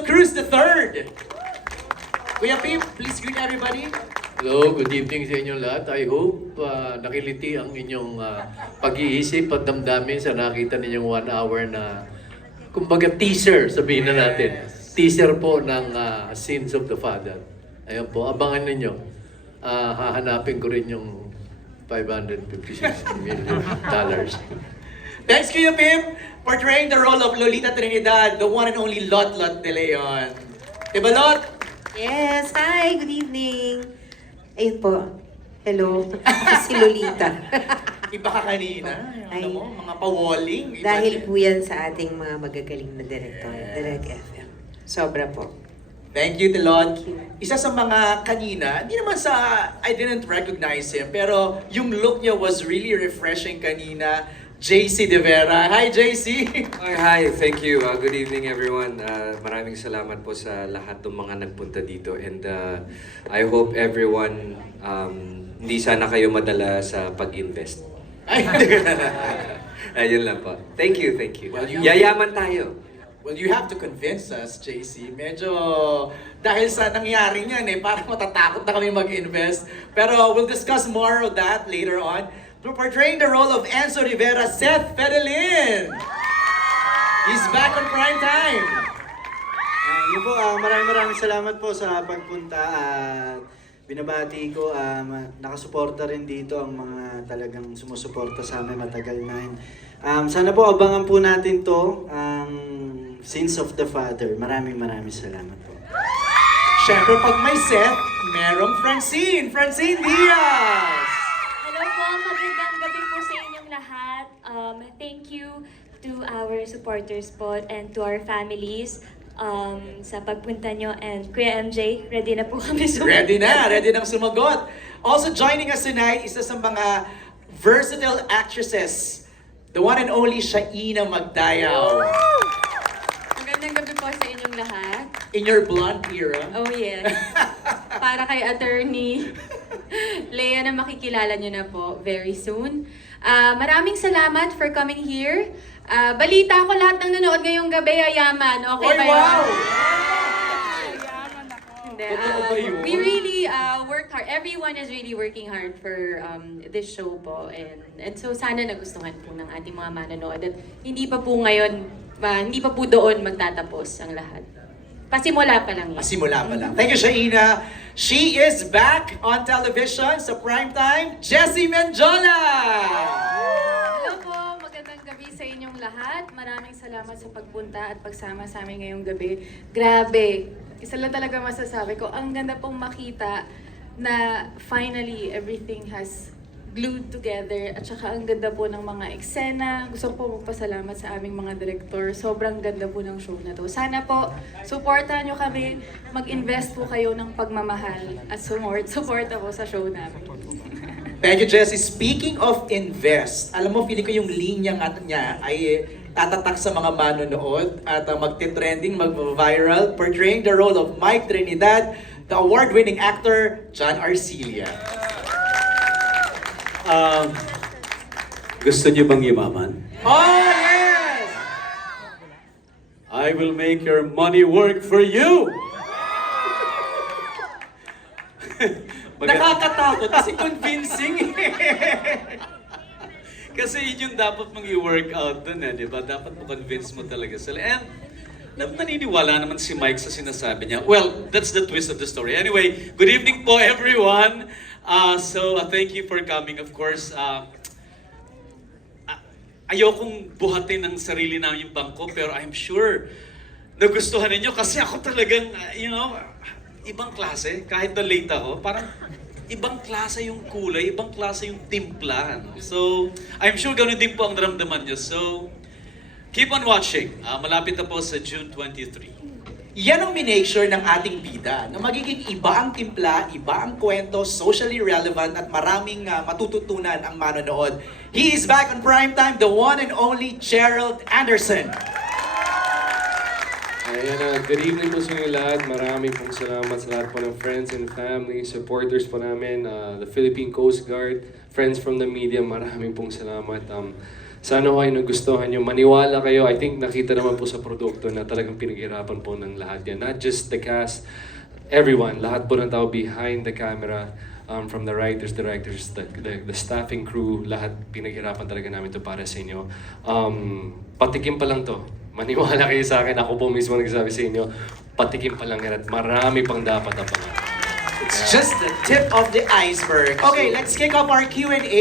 Cruz the Third. Kuya Pip, please greet everybody. Hello, good evening sa inyong lahat. I hope nakiliti ang inyong pag-iisip at damdamin sa nakita ninyong 1 hour na, kumbaga teaser, sabihin na natin. Teaser po ng Sins of the Father. Ayun po, abangan ninyo. Hahanapin ko rin yung $556 million. Thanks, Kuya Pip, portraying the role of Lolita Trinidad, the one and only Lot Lot de Leon. Diba, Lot? Yes, hi, good evening. Ayun po, hello, si Lolita. Iba ka kanina. Ay. Ano mo, mga pawalling. Iba Dahil din. po yan sa ating mga magagaling na direktor, Direk FM. Sobra po. Thank you, Tilon. Thank you. Isa sa mga kanina, hindi naman sa, I didn't recognize him, pero yung look niya was really refreshing kanina. JC De Vera. Hi, JC! Hi, thank you. Good evening everyone. Maraming salamat po sa lahat ng mga nagpunta dito and I hope everyone hindi sana kayo madala sa pag-invest. Ay, Ayun lang po. Thank you, thank you. Well, Yayaman tayo. well, you have to convince us, JC. Medyo, dahil sa nangyari niyan parang matatakot na kami mag-invest. Pero we'll discuss more of that later on. Portraying the role of Enzo Rivera, Seth Fedelin. He's back on prime time. Yun po, maraming salamat po sa pagpunta at binabati ko, nakasuporta rin dito ang mga talagang sumusuporta sa amin matagal na yun. Sana po abangan po natin to, ang Sins of the Father. Maraming salamat po. Siyempre, pag may Seth, merong Francine. Francine Diaz. Hello po, magandang gabi po sa inyong lahat. Thank you to our supporters po and to our families sa pagpunta nyo. And Kuya MJ, ready na po kami sumagot. Ready nang sumagot. Also joining us tonight, isa sa mga versatile actresses, the one and only Shaina Magdayaw. Magandang gabi po sa inyong lahat. In your blonde era. Oh yes. Para kay attorney Lea na makikilala nyo na po very soon. Maraming salamat for coming here. Balita ko lahat ng nanood ngayong gabi yayaman. Okay Oy, ba wow! Hindi, Totoo ba yun? we really work hard. Everyone is really working hard for this show po. And so sana nagustuhan po ng ating mga manonood. At hindi pa po ngayon, hindi pa po doon magtatapos ang lahat. Pasimula pa lang yan. Pasimula pa lang. Thank you, Shaina. She is back on television sa primetime, Jessie Menjola! Hello po, magandang gabi sa inyong lahat. Maraming salamat sa pagpunta at pagsama sa amin ngayong gabi. Grabe, isa lang talaga masasabi ko, ang ganda pong makita na finally everything has glued together at saka ang ganda po ng mga eksena. Gusto ko po magpasalamat sa aming mga direktor. Sobrang ganda po ng show na to. Sana po, supportahan nyo kami. Mag-invest po kayo ng pagmamahal at suporta po sa show namin. Thank you, Jessie. Speaking of invest, alam mo, feeling ko yung linya nga niya ay tatatak sa mga manonood at magte-trending, mag-viral, portraying the role of Mike Trinidad, the award-winning actor, John Arcilia. Gusto niyo bang yumaman? Oh, yes! I will make your money work for you! Nakakatakot kasi convincing Kasi yun yung dapat mong i-work out dun di ba? Dapat mo convince mo talaga sila. And naniniwala naman si Mike sa sinasabi niya. Well, that's the twist of the story. Anyway, good evening po everyone! Thank you for coming. Of course, ayokong buhatin ng sarili namin yung bangko, pero I'm sure nagustuhan ninyo kasi ako talagang, ibang klase. Kahit na late ako, parang ibang klase yung kulay, ibang klase yung timpla. So, I'm sure ganun din po ang naramdaman nyo. So, keep on watching. Malapit na po sa June 23. Yan ang minake ng ating bida, na magiging iba ang timpla, iba ang kwento, socially relevant at maraming matututunan ang manonood. He is back on primetime, the one and only Gerald Anderson. Ayan, good evening po sa inyo lahat. Maraming pong salamat sa lahat po ng friends and family, supporters po namin, the Philippine Coast Guard, friends from the media, maraming pong salamat. Sana ho ay nagustuhan nyo. Maniwala kayo. I think nakita naman po sa produkto na talagang pinaghirapan po ng lahat yan. Not just the cast, everyone. Lahat po ng tao behind the camera. From the writers, directors, the staffing crew, lahat pinaghirapan talaga namin to para sa inyo. Patikim pa lang to. Maniwala kayo sa akin. Ako po mismo nagsasabi sa inyo, patikim pa lang yan at marami pang dapat na pangalan. It's just the tip of the iceberg. Okay, let's kick off our Q&A.